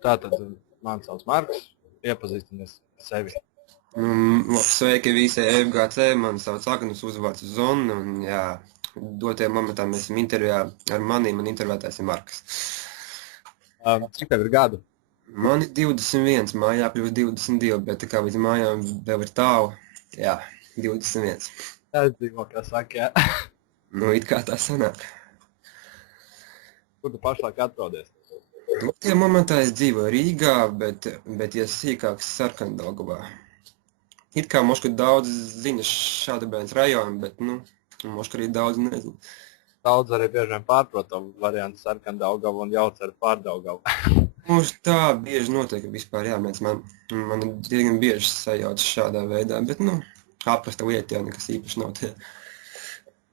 Tātad man sauc Marks, iepazīstinies sevi. Sveiki visi FGC, man sauc Agnes, uzvārds Zon, un jā, dotajā momentā mēs esam intervijā ar mani, man intervētājs ir Marks. Cik tev ir gadu? Man ir 21, mājā kļūst 22, bet tā kā līdz mājām vēl ir tālu, jā, 21. Es dzīvo, kā saka, jā. It kā tā sanāk. Kur tu pašlaik atrodies? Dotajā momentā es dzīvoju Rīgā, bet ja sīkāk Sarkandaugavā. It kā moška daudz zina šāda bērns rajonu, bet, moška arī daudz nezina. Daudz arī bieži vien pārprotam variantu Sarkandaugavu un jauc ar Pārdaugavu. Mums tā bieži notiek vispār, jā, man diezgan bieži sajauc šādā veidā, bet, aprasta lieta jau nekas īpaši nav tie.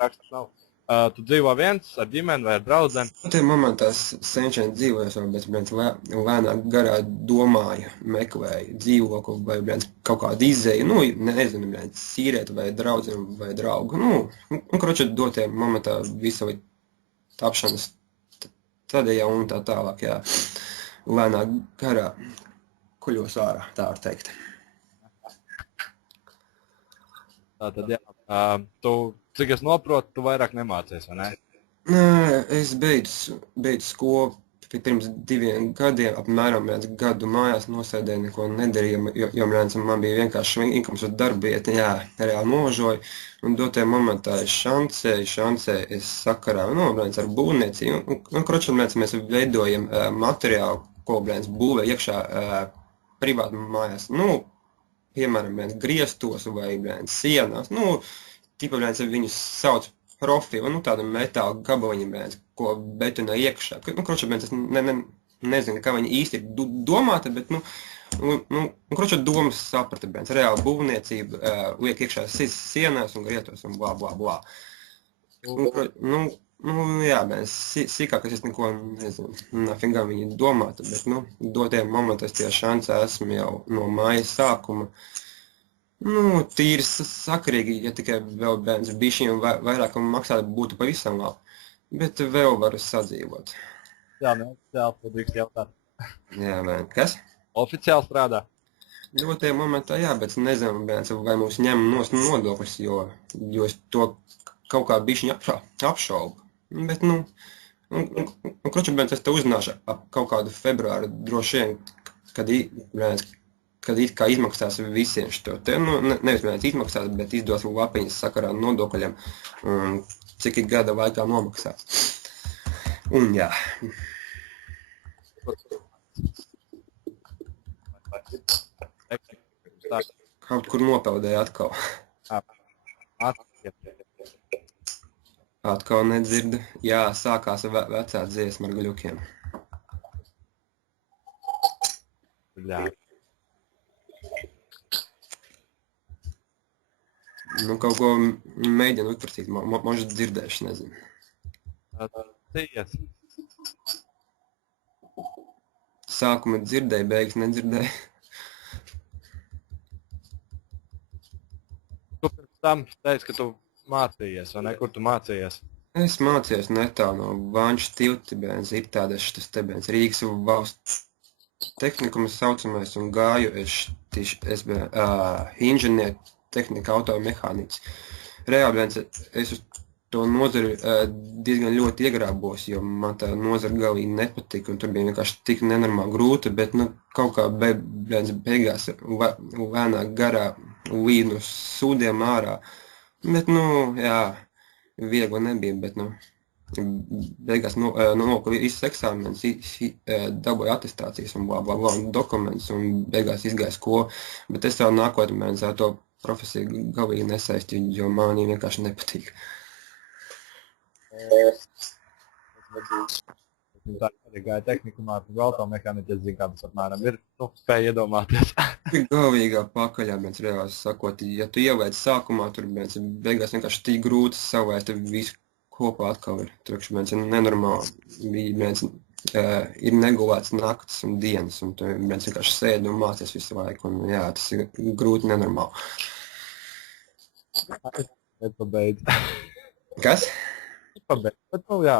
Rakstas nav. Tu dzīvo viens ar ģimeni vai ar draudzeni? Tie momentā senčēni dzīvojas, bet lēnāk garā domāju, meklēju dzīvokli vai kaut kādu izēju, nezinu, sīrēt vai draudzeni vai draugu. Kroči, dotie momentā visa tapšanas tādējā un tā tālāk, jā. Lēnāk garā kuļos ārā, tā var teikt. Tātad, jā. Tu, cik es noprotu, tu vairāk nemācies, vai ne? Es beidzu skolu pirms 2 gadiem, apmēram gadu mājās nosēdēju, neko nedarīju, jo man bija vienkārši inkams uz darbu vieta, jā, reāli nožoju, un dotajā momentā es šancēju, es sakarā, ar būvniecību, kroči, mēs veidojam materiālu, ko būvē iekšā privāti mājās, piemēram, griestos vai sienās, tipa viņus sauc profilu, tāda metāla gabaliņa, ko betonē iekšā. Kroči, es nezinu, kā viņi īsti ir domāti, bet, kroči, domas saprata, reāla būvniecība, liek iekšā sienās un griestos un blā, blā, blā. Jā, sīkāk es neko nezinu, nafigā viņi domāta, bet, dotajā momentā es tie šancē esmu jau no mājas sākuma. Tīri sakarīgi, ja tikai vēl bērns bišķiņam vairāk maksāt būtu pavisam labi, bet vēl varu sadzīvot. Jā, neoficiāli, tu drīkst jautāt. Jā, kas? Oficiāli strādā? Dotajā momentā jā, bet nezinu, vai mums ņem nodokļus, jo es to kaut kā bišķiņ apšaubu. Bet, kroči, es te uzzināšu ap kaut kādu februāru droši vien, kad it kā izmaksās visiem šo te, nevis izmaksās, bet izdos lapiņas sakarā nodokļiem, un cik ir gada laikā nomaksās. Un jā. Kaut kur nopeldēja atkal. Atkal nedzirdu. Jā, sākās vecā dziesma ar gļukiem. Jā. Kaut ko mēģinu utprasīt, možda dzirdēšu, nezinu. Ties. Sākuma dzirdēju, beigas nedzirdēju. Tu pirms tam teici, ka tu mācījies, vai ne? Kur tu mācījies? Es mācījos netālu no Vanču tiltibēns, ir tādas šitas tebēns Rīgas valsts tehnikuma saucamais un gāju, es biju inženieru tehnika automehāniķis. Reāli es uz to nozari diezgan ļoti iegrābos, jo man tā nozara galīgi nepatika, un tur bija vienkārši tik nenormāli grūti, bet kaut kā beigās lēnāk garā līnu sūdiem ārā. Bet, jā, viegli nebija, bet, beigās nolika visus eksāmenus, dabūju atestācijas un blā, blā, blā, un dokumentus, un beigās izgāju skolu, bet es jau nākotnē ar to profesiju galīgi nesaistīju, jo man viņa vienkārši nepatīk. Tā arī gāja tehnikumā, tu automehāniķis, zini, kā tas apmēram ir, spēja iedomāties. Galvīgā pakaļā, reāli sakot, ja tu ievēc sākumā, tur beigās vienkārši tik grūti savlaist, visu kopā atkal ir. Tur ir nenormāli, ir negulēts naktas un dienas, un tu vienkārši sēdi un mācies visu laiku, un jā, tas ir grūti nenormāli. Nepabeidz. Kas? Nepabeidz, bet jā.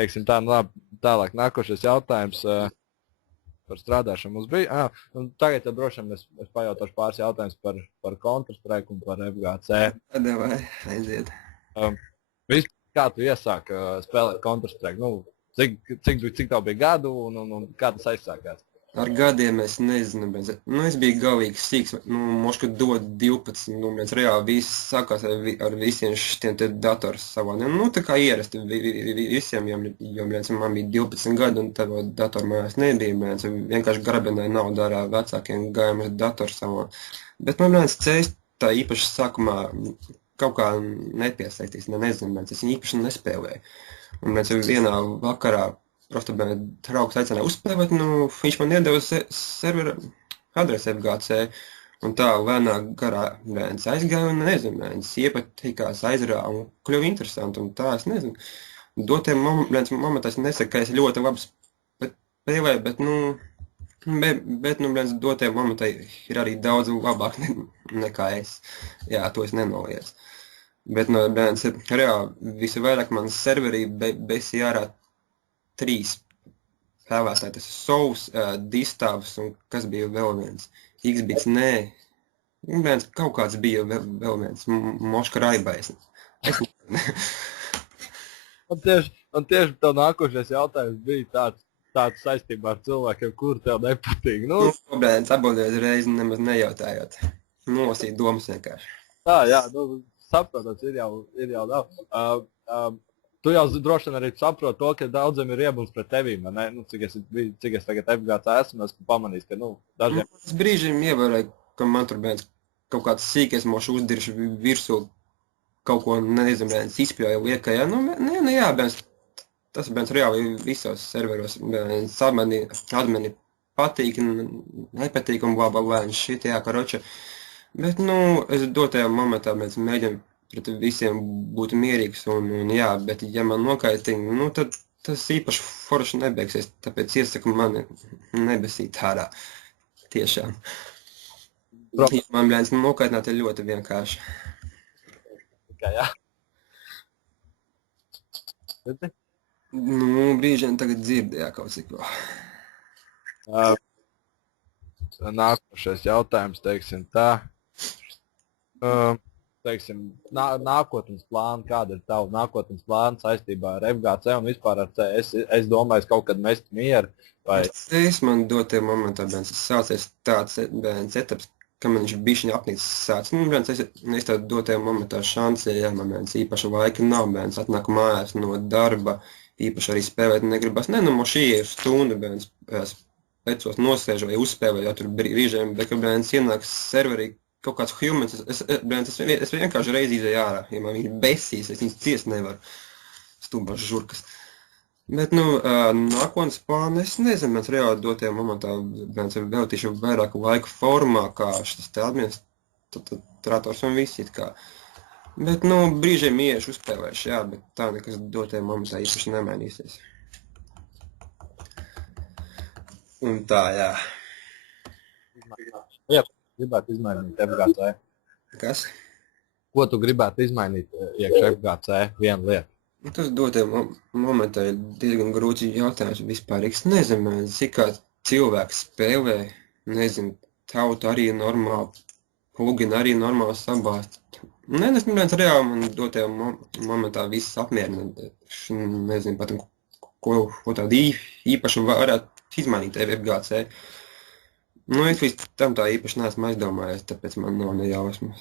teiksim tā, nu labi, tālāk nākošais jautājums par strādāšanu mums bija. Un tagad tad droši vien es pajautāšu pāris jautājumus par Counter-Strike un par FGC. Davai, aiziet. Kā tu iesāki spēlēt Counter-Strike? Nu, cik tev bija gadu un kā tas aizsākās? Ar gadiem es nezinu, bet es biju galīgi sīks, moška dod 12, reāli viss sākās ar visiem šitiem te dators savādiem. Tā kā ierasti visiem, jo man bija 12 gadi un tev datoru mājās nebija, vienkārši grabenēja naudu ar vecākiem gājām uz datoru savā. Bet man CS tā īpaši sākumā kaut kā nepiesaistīs, nezinu, es viņu īpaši nespēlēju. Un vienā vakarā просто draugs aicināja uzspēlēt, viņš man iedeva servera adresi FGC, un tā lēnāk garā aizgāja, un nezinu, iepatikās aizrā un kļuva interesanti, un tā, es nezinu. Dotajā momentā es nesaku, ka es ļoti labi spēlēju, bet dotajā momentā ir arī daudz labāk nekā es. Jā, to es nenoliedzu. Bet, reāli, visvairāk man serverī besī ārā 3 spēlētāji, tas ir Souls, Distavs un kas bija vēl viens? Xbits, nē. Kaut kāds bija vēl viens, Moška Raibais. Un tieši tev nākošais jautājums bija tāds saistībā ar cilvēkiem, kur tev nepatīk. Abonēs reizi nemaz nejautājot. Nolasīt domas vienkārši. Tā, jā, saprotams, ir jau nav. Tu jau droši vien arī saproti to, ka daudziem ir iebums pret tevīm, ne? Cik es tagad FGC esmu, esmu pamanījis, ka, dažiem... Es brīžiem ievēroju, ka man tur kaut kāds sīkais mošu uzdiršu virsū kaut ko, nezinu, izpļoja liekajā. Jā, tas reāli visos serveros. Admeni patīk, nepatīk un blā, šitajā karoča. Bet, es dotajā momentā mēģinu pret visiem būtu mierīgs, un jā, bet ja man nokaitina, tad tas īpaši forši nebeigsies, tāpēc iesaku mani nebesīt ārā. Tiešām. Man nokaitināt ir ļoti vienkārši. Jā. Brīžiem tagad dzirdējā kaut cik vēl. Nākošais jautājums, teiksim tā. Nākotnes plāni, kāda ir tava nākotnes plāna saistībā ar FGC un vispār ar CS? Es domāju, kaut kad mest mieru. CS man dotajā momentā sācies tāds etaps, ka man viņš bišķiņ apnīcis sācis. Es tā dotajā momentā šansē, ja man īpaši laika nav, atnāk mājās no darba, īpaši arī spēlēt negribas. Šī ir stunda, pēcos nosēžu vai uzspēlēju, ja tur brīžiem, bet, ka ienāk serverī, kaut kāds humans, es vienkārši reiz izēju ārā, ja man viņi besīs, es viņus ciest nevaru, stūbās žurkas. Bet, nākotnes plāni, es nezinu, reāli dotajā momentā veltīšu vairāk laika formā, kā šis te administrators un viss it kā. Bet, brīžiem iešu uzspēlēšu, jā, bet tā nekas dotajā momentā īpaši nemainīsies. Un tā, jā. Jā. Gribētu izmainīt FGC? Kas? Ko tu gribētu izmainīt iekš FGC? Viena lieta. Tas dotajā momentā ir diezgan grūts jautājums vispār. Es nezinu, cik kā cilvēks spēlē, nezinu, tauta arī normāli, plugini arī normāli sabāst. Reāli man dotajā momentā viss apmierina. Nezinu pat, ko tādu īpaši varētu izmainīt FGC. Es līdz tam tā īpaši neesmu aizdomājies, tāpēc man nav nejausmas.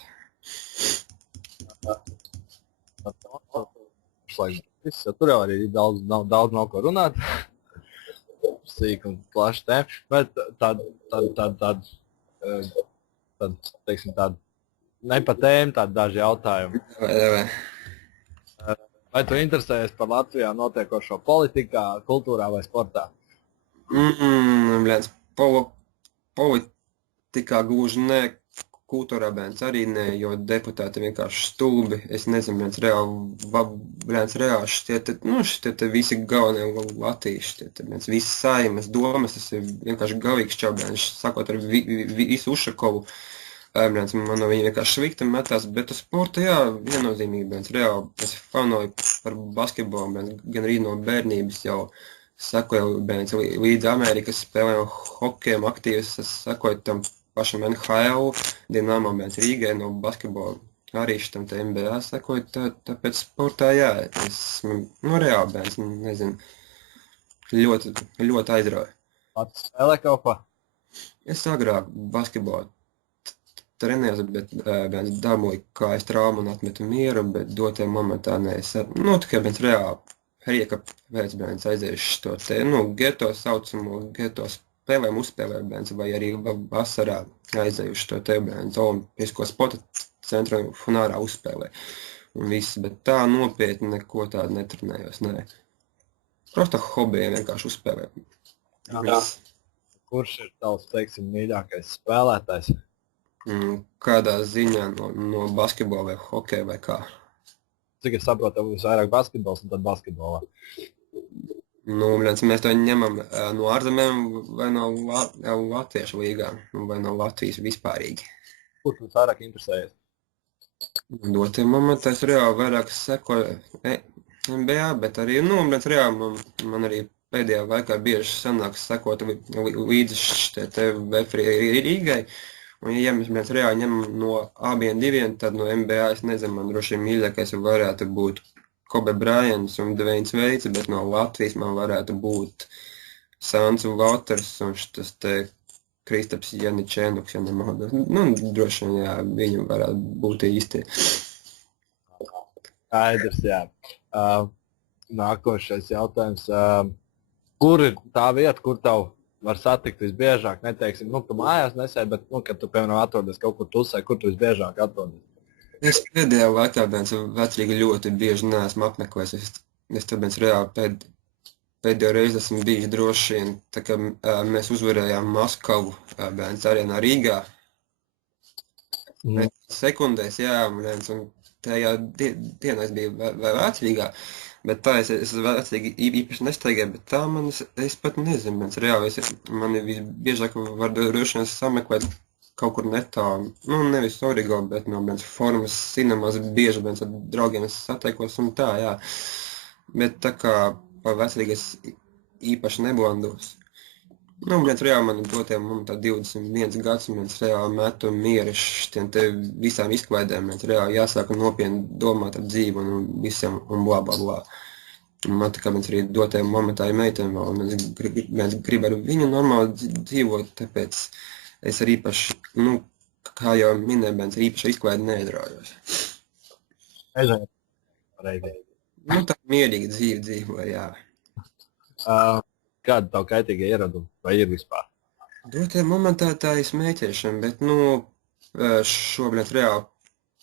Tur jau arī daudz nav ko runāt. Sīk un plaši tēma, bet teiksim, ne pa tēmu, tādi daži jautājumi. Vai tu interesējies par Latvijā notiekošo politikā, kultūrā vai sportā? Politikā gluži ne, kultūrā arī ne, jo deputāti vienkārši stulbi. Es nezinu, reāli šitie visi galvenie latīši, visi saimas domas, tas ir vienkārši galīgs čaubēns, sakot ar visu Ušakovu. Ēbrēns, man no viņa vienkārši slikti metās, bet uz sporta, jā, viennozīmīgi, bērns, reāli, es fanoju par basketbolu, bērns, gan arī no bērnības jau sekoju, bērns, līdz Amerikas spēlēm hokejam aktīvs, es sekoju tam pašam NHL, Dinamo, bērns, Rīgai no basketbola, arī šitam te NBA sekoju, tāpēc sportā, jā, nu, reāli, bērns, nezinu, ļoti, ļoti aizrauju. Pats spēlē kaut ko? Es agrāk basketbolu trenējos, bet bērns dabūja kājas traumu un atmetu mieru, bet dotajā momentā nē, es, nu, tikai bērns reāli prieka pēc bērns aiziešu to te, nu, geto saucamo, geto spēlēm uzspēlē bērns, vai arī vasarā aizējuši to te bērns olimpisko sporta centru un ārā uzspēlē. Un viss, bet tā nopietni neko tādu netrenējos, nē. Prosta hobijiem vienkārši uzspēlē. Jā. Kurš ir tavs, teiksim, mīļākais spēlētājs? Kādā ziņā no basketbola vai hokeja vai kā? Cik es saprotu, būs vairāk basketbols un tad basketbolā. Nu, mēs to ņemam no ārzemēm vai no latviešu līgām, vai no Latvijas vispārīgi. Kurš mums vairāk interesējas? Dotie momentā es reāli vairāk sekoju NBA, bet arī, nu, reāli man arī pēdējā laikā bieži sanāks sekot līdzi te Rīgai. Un, ja mēs reāli ņemam no abiem diviem, tad no NBA, es nezinu, man droši vien mīļākais varētu būt Kobe Bryants un Dwayne Veits, bet no Latvijas man varētu būt Sants Vauters un tas te Kristaps Janičēnuks, ja nemaldos. Nu, droši vien, jā, viņi varētu būt īsti. Skaidrs, jā. Nākošais jautājums. Kur ir tā vieta, kur tavu var satikt visbiežāk, neteiksim, nu, tu mājās nesēji, bet, nu, kad tu, piemēram, atrodies kaut kur tusē, kur tu visbiežāk atrodies? Es pēdējā laikā, bērns, vecrīgi ļoti bieži neesmu apmeklējis. Es tur, bērns, reāli pēdējo reizi esmu bijis droši vien, tā kā mēs uzvarējām Maskavu, bērns, arēnā Rīgā. Sekundēs, jā, bērns, un tajā dienā es biju vēl vecrīgā. Bet tā es vecīgi īpaši nestaigāju, bet tā man, es pat nezinu, bērns, reāli, mani visbiežāk var droši vien sameklēt kaut kur netālu, nu, nevis Origo, bet no bērns formas cinemas bieži bērns ar draugiem satiekos un tā, jā. Bet tā kā pa vecīgi es īpaši neblandos. Nu, bērns, reāli man dotiem momentā 21 gads, bērns, reāli metu mieru šitiem te visām izklaidēm, bērns, reāli jāsāk nopietni domāt ar dzīvi un visiem un blā, blā, blā. Un man tā kā bērns arī dotiem momentā ir meitēm vēl, un bērns grib ar viņu normāli dzīvot, tāpēc es arī īpaši, nu, kā jau minēju, bērns, īpaši izklaidi neizraujos. Nu, tā mierīgi dzīve dzīvo, jā. Kāda tavu kaitīga ieraduma vai ir vispār? Dotajā momentā tā ir smēķēšana, bet, nu, šobrīd reāli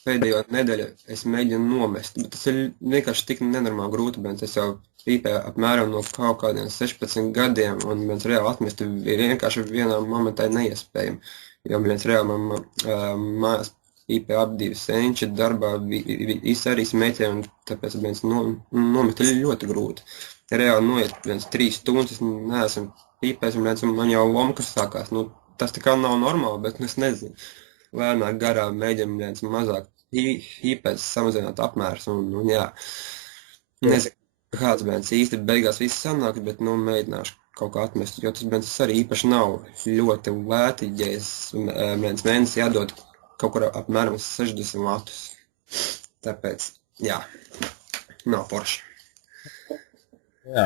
pēdējo nedēļu es mēģinu nomest, bet tas ir vienkārši tik nenormāli grūti, bērns, es jau pīpēju apmēram no kaut kādiem 16 gadiem, un bērns reāli atmest vienkārši vienā momentā neiespējami, jo bērns reāli man mājās pīpēja ap 2 senči darbā, visi arī smēķē, un tāpēc bērns nomest ļoti grūti. Reāli noiet 3 stundas, es neesmu pīpējis, un man jau lomkas sākās. Nu, tas tā kā nav normāli, bet es nezinu. Lēnāk garā mēģinu mazāk pīpēt, samazināt apmērs, un jā. Nezinu, kāds bērns īsti beigās viss sanāk, bet, nu, mēģināšu kaut kā atmest, jo tas bērns arī īpaši nav ļoti lēti, ja es mēnesi jādod kaut kur apmēram 60 latus. Tāpēc, jā, nav forši. Jā,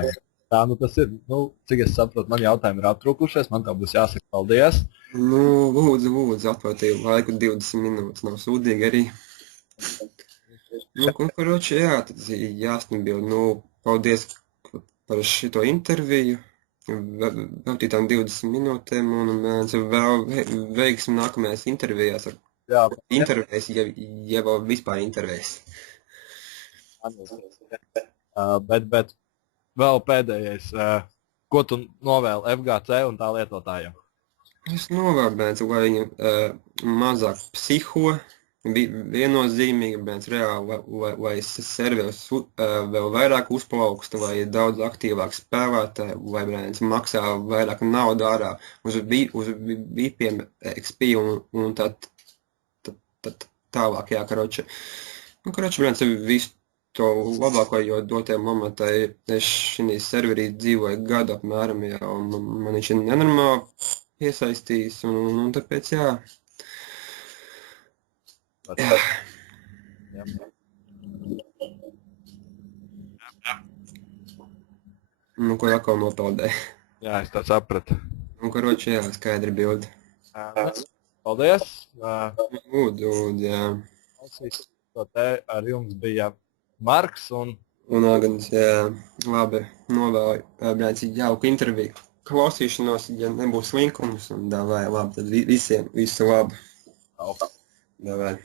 tā, nu tas ir, nu, cik es saprotu, man jautājumi ir atrūkušies, man tā būs jāsaka paldies. Nu, lūdzu, atvēltīju laiku 20 minūtes, nav sūdīgi arī. Nu, karoči, jā, tad jāsnibil, nu, paldies par šito interviju, veltītām 20 minūtēm, un mēs vēl veiksim nākamajās intervijās, ja vēl vispār intervijas. Bet vēl pēdējais, ko tu novēli FGC un tā lietotājiem? Es novēlu, bērns, lai viņi mazāk psiho, viennozīmīgi, bērns, reāli, lai serveris vēl vairāk uzplaukstu, lai daudz aktīvāk spēlētāji, lai bērns maksā vairāk naudu ārā uz VIPiem, XP un tad tālāk, jā, karoči. Nu, karoči, brāns, visu to labāko, jo dotie momentai es šī serverī dzīvoju gadu apmēram, jā, un man viņš ir nenormāli iesaistījis, un tāpēc, jā. Jā. Nu, ko atkal nopaldēju. Jā, es tā sapratu. Nu, karoči, jā, skaidri bildi. Paldies. Jā. To te ar jums bija Marks un... Un Agans, jā, labi, novēlu, brāns, jauku interviju. Klausīšanos, ja nebūs linkums, un davai, labi, tad visiem visu labu. Davai.